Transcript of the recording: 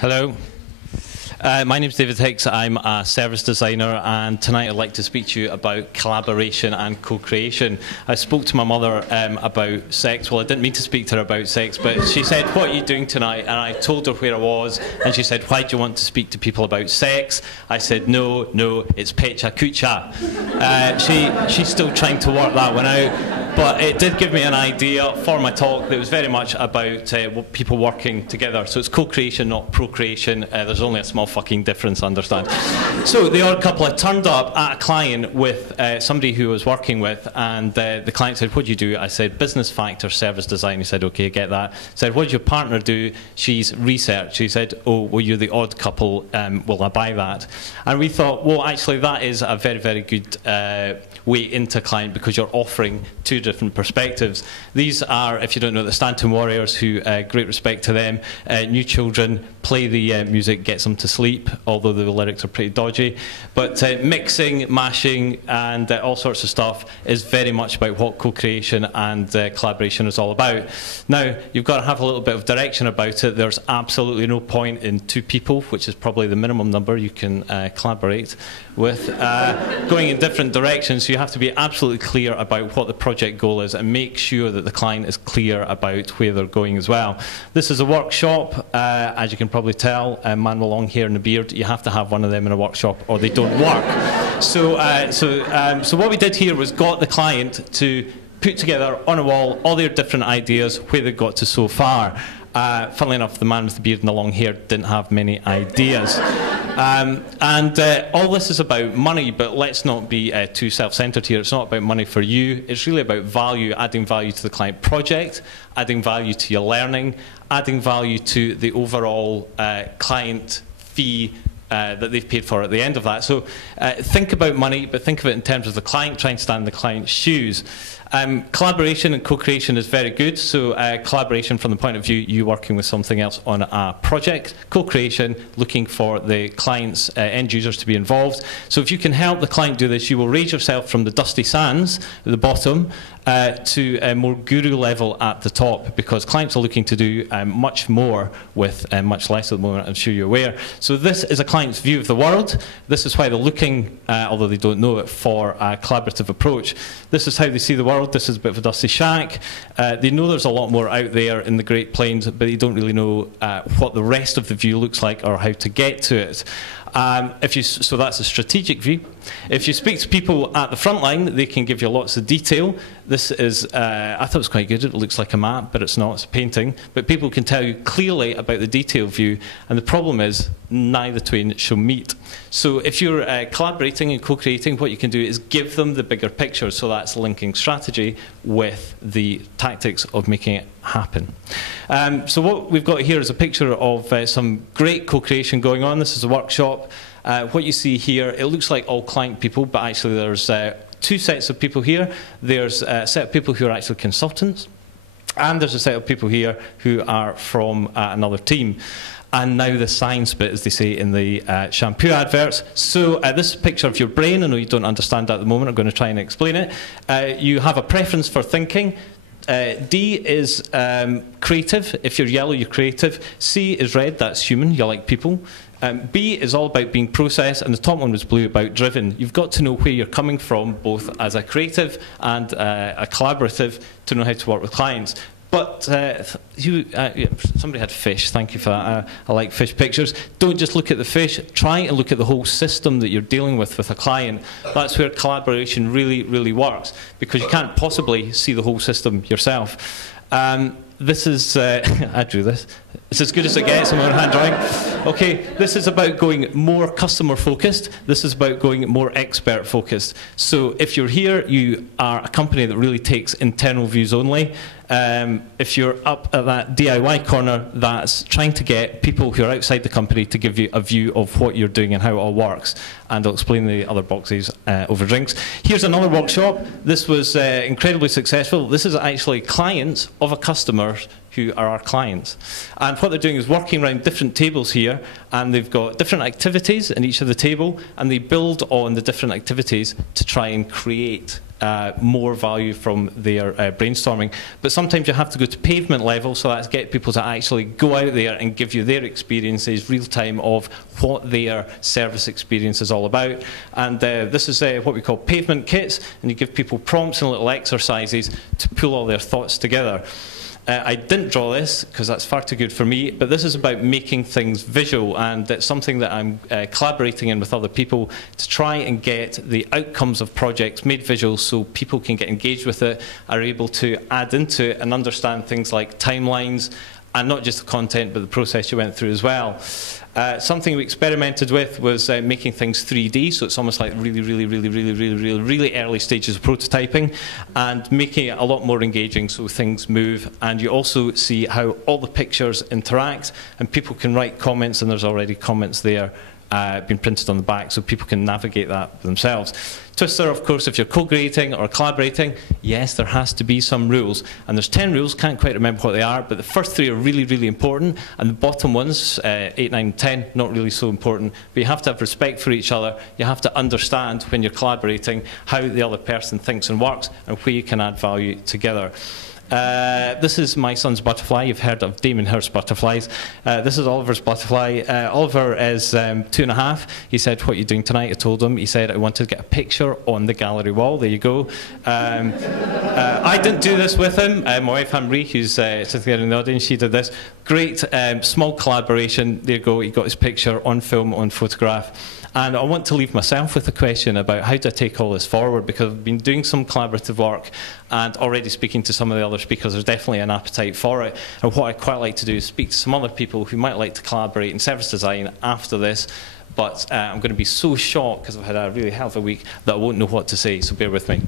Hello. My name is David Hicks. I'm a service designer, and tonight I'd like to speak to you about collaboration and co-creation. I spoke to my mother about sex. Well, I didn't mean to speak to her about sex, but she said, "What are you doing tonight?" And I told her where I was, and she said, "Why do you want to speak to people about sex?" I said, No, it's Pecha Kucha. She's still trying to work that one out, but it did give me an idea for my talk that was very much about people working together. So it's co-creation, not procreation. There's only a small fucking difference, understand. So the odd couple had turned up at a client with somebody who I was working with, and the client said, "What do you do?" I said, "Business factor, service design." He said, "Okay, I get that." I said, "What does your partner do?" "She's research." He said, "Oh, well, you're the odd couple. Will I buy that?" And we thought, well, actually, that is a very, very good way into client, because you're offering two different perspectives. These are, if you don't know, the Stanton Warriors, who, great respect to them, new children, play the music, gets them to sleep, although the lyrics are pretty dodgy. But mixing, mashing, and all sorts of stuff is very much about what co-creation and collaboration is all about. Now, you've got to have a little bit of direction about it. There's absolutely no point in two people, which is probably the minimum number you can collaborate with, going in different directions. So you have to be absolutely clear about what the project goal is, and make sure that the client is clear about where they're going as well. This is a workshop, as you can probably tell, a man with long hair and a beard. You have to have one of them in a workshop, or they don't work. So what we did here was got the client to put together on a wall all their different ideas, where they got to so far. Funnily enough, the man with the beard and the long hair didn't have many ideas. All this is about money, but let's not be too self-centered here. It's not about money for you. It's really about value, adding value to the client project, adding value to your learning, adding value to the overall client fee that they've paid for at the end of that. So think about money, but think of it in terms of the client, try and stand in the client's shoes. Collaboration and co-creation is very good. So collaboration from the point of view, you working with something else on a project. Co-creation, looking for the client's end users to be involved. So if you can help the client do this, you will raise yourself from the dusty sands at the bottom to a more guru level at the top, because clients are looking to do much more with much less at the moment, I'm sure you're aware. So this is a client's view of the world. This is why they're looking, although they don't know it, for a collaborative approach. This is how they see the world. This is a bit of a dusty shack. They know there's a lot more out there in the Great Plains, but they don't really know what the rest of the view looks like or how to get to it. So that's a strategic view. If you speak to people at the front line, they can give you lots of detail. This is, I thought it was quite good. It looks like a map, but it's not. It's a painting. But people can tell you clearly about the detailed view, and the problem is neither twain shall meet. So if you're collaborating and co-creating, what you can do is give them the bigger picture. So that's linking strategy with the tactics of making it happen. So what we've got here is a picture of some great co-creation going on. This is a workshop. What you see here, it looks like all client people, but actually there's two sets of people here. There's a set of people who are actually consultants, and there's a set of people here who are from another team. And now the science bit, as they say in the shampoo adverts. So this is a picture of your brain. I know you don't understand that at the moment. I'm going to try and explain it. You have a preference for thinking. D is creative. If you're yellow, you're creative. C is red. That's human. You like people. B is all about being processed, and the top one was blue, about driven. You've got to know where you're coming from, both as a creative and a collaborative, to know how to work with clients. But somebody had fish. Thank you for that. I like fish pictures. Don't just look at the fish. Try and look at the whole system that you're dealing with a client. That's where collaboration really, really works, because you can't possibly see the whole system yourself. This is, I drew this. It's as good as it gets in my hand drawing. Okay, this is about going more customer focused. This is about going more expert focused. So if you're here, you are a company that really takes internal views only. If you're up at that DIY corner, that's trying to get people who are outside the company to give you a view of what you're doing and how it all works. And I'll explain the other boxes over drinks. Here's another workshop. This was incredibly successful. This is actually clients of a customer who are our clients. And what they're doing is working around different tables here, and they've got different activities in each of the table, and they build on the different activities to try and create more value from their brainstorming. But sometimes you have to go to pavement level, so that's get people to actually go out there and give you their experiences real time of what their service experience is all about. And this is what we call pavement kits, and you give people prompts and little exercises to pull all their thoughts together. I didn't draw this because that's far too good for me, but this is about making things visual, and it's something that I'm collaborating in with other people to try and get the outcomes of projects made visual so people can get engaged with it, are able to add into it and understand things like timelines, and not just the content but the process you went through as well. Something we experimented with was making things 3D, so it's almost like really early stages of prototyping, and making it a lot more engaging so things move, and you also see how all the pictures interact, and people can write comments, and there's already comments there been printed on the back so people can navigate that themselves. Twister, of course, if you're co-creating or collaborating, yes, there has to be some rules. And there's 10 rules, can't quite remember what they are, but the first 3 are really important, and the bottom ones, 8, 9, 10, not really so important. But you have to have respect for each other. You have to understand when you're collaborating how the other person thinks and works, and where you can add value together. This is my son's butterfly. You've heard of Damon Hirst butterflies. This is Oliver's butterfly. Oliver is 2.5. He said, "What are you doing tonight?" I told him. He said, "I wanted to get a picture on the gallery wall." There you go. I didn't do this with him. My wife, Anne-Marie, who's sitting there in the audience, she did this. Great small collaboration. There you go. He got his picture on film, on photograph. And I want to leave myself with a question about how do I take all this forward, because I've been doing some collaborative work and already speaking to some of the other speakers. There's definitely an appetite for it. And what I'd quite like to do is speak to some other people who might like to collaborate in service design after this. But I'm going to be so shocked because I've had a really hell of a week that I won't know what to say, so bear with me.